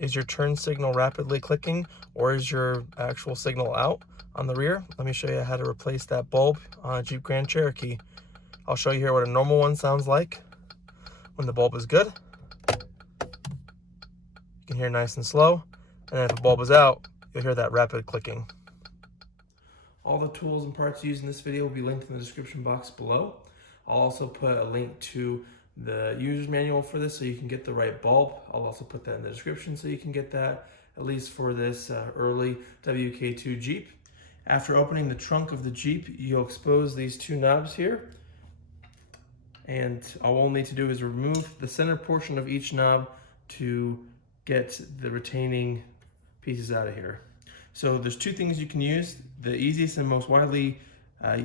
Is your turn signal rapidly clicking, or is your actual signal out on the rear? Let me show you how to replace that bulb on a Jeep Grand Cherokee. I'll show you here what a normal one sounds like when the bulb is good. You can hear nice and slow, and if the bulb is out, you'll hear that rapid clicking. All the tools and parts used in this video will be linked in the description box below. I'll also put a link to the user's manual for this so you can get the right bulb. I'll also put that in the description so you can get that, at least for this early WK2 Jeep. After opening the trunk of the Jeep, you'll expose these two knobs here. And all we'll need to do is remove the center portion of each knob to get the retaining pieces out of here. So there's two things you can use. The easiest and most widely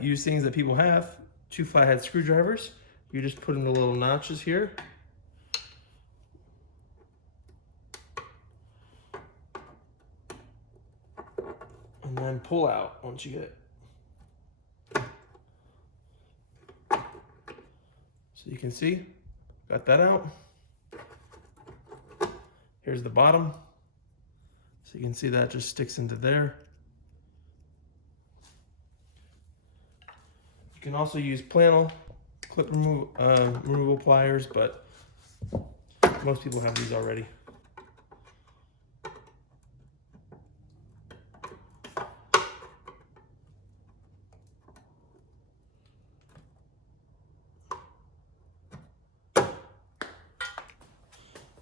used things that people have, two flathead screwdrivers. You just put in the little notches here. And then pull out once you get it. So you can see, got that out. Here's the bottom. So you can see that just sticks into there. You can also use flannel clip removable pliers, but most people have these already.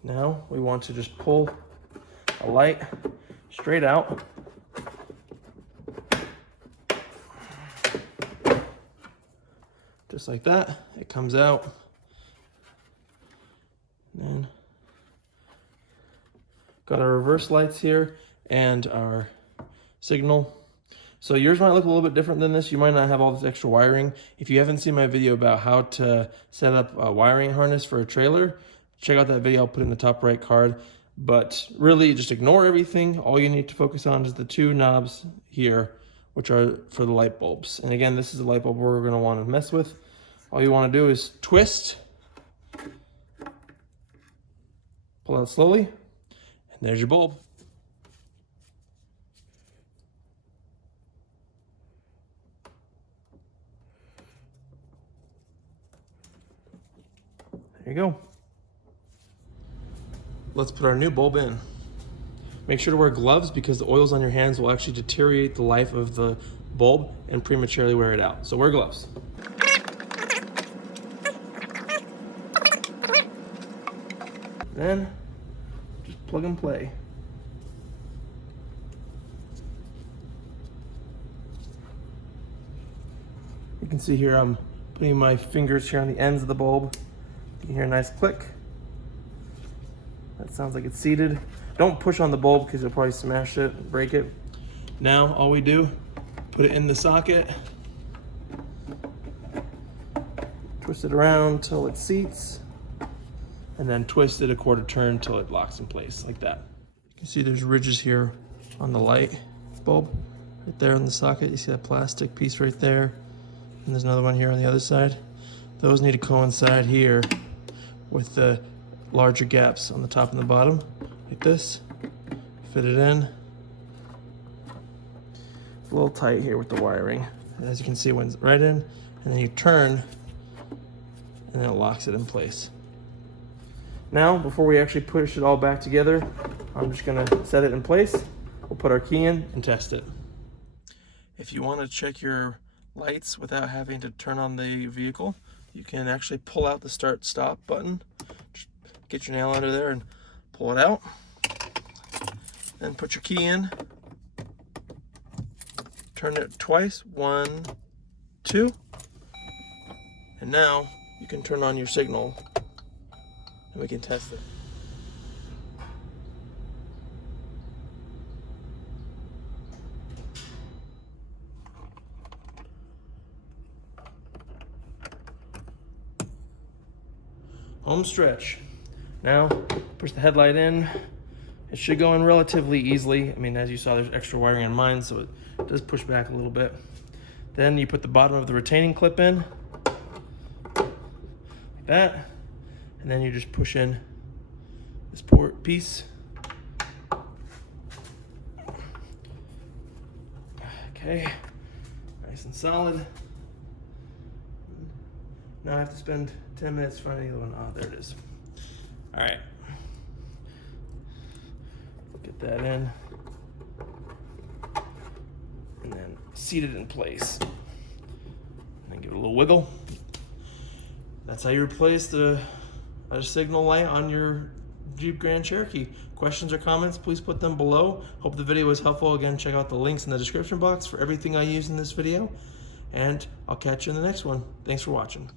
Now we want to just pull a light straight out. Just like that, it comes out. And then got our reverse lights here and our signal. So yours might look a little bit different than this. You might not have all this extra wiring. If you haven't seen my video about how to set up a wiring harness for a trailer, check out that video. I'll put it in the top right card. But really, just ignore everything. All you need to focus on is the two knobs here, which are for the light bulbs. And again, this is a light bulb we're going to want to mess with. All you want to do is twist, pull out slowly, and there's your bulb. There you go. Let's put our new bulb in. Make sure to wear gloves because the oils on your hands will actually deteriorate the life of the bulb and prematurely wear it out. So wear gloves. Then just plug and play. You can see here I'm putting my fingers here on the ends of the bulb. You can hear a nice click. That sounds like it's seated. Don't push on the bulb because you'll probably smash it, break it. Now all we do, put it in the socket, twist it around till it seats, and then twist it a quarter turn till it locks in place, like that. You can see there's ridges here on the light bulb, right there in the socket. You see that plastic piece right there, and there's another one here on the other side. Those need to coincide here with the larger gaps on the top and the bottom, like this. Fit it in. It's a little tight here with the wiring. As you can see, it went right in, and then you turn, and then it locks it in place. Now, before we actually push it all back together, I'm just gonna set it in place. We'll put our key in and test it. If you want to check your lights without having to turn on the vehicle, you can actually pull out the start-stop button. Just get your nail under there and pull it out. Then put your key in. Turn it twice, 1, 2. And now you can turn on your signal and we can test it. Home stretch. Now, push the headlight in. It should go in relatively easily. I mean, as you saw, there's extra wiring on mine, so it does push back a little bit. Then you put the bottom of the retaining clip in, like that, and then you just push in this piece, Okay, nice and solid. Now I have to spend 10 minutes finding the other one. Oh, there it is. All right. Get that in. And then seat it in place. And then give it a little wiggle. That's how you replace the signal light on your Jeep Grand Cherokee. Questions or comments, please put them below. Hope the video was helpful. Again, check out the links in the description box for everything I use in this video. And I'll catch you in the next one. Thanks for watching.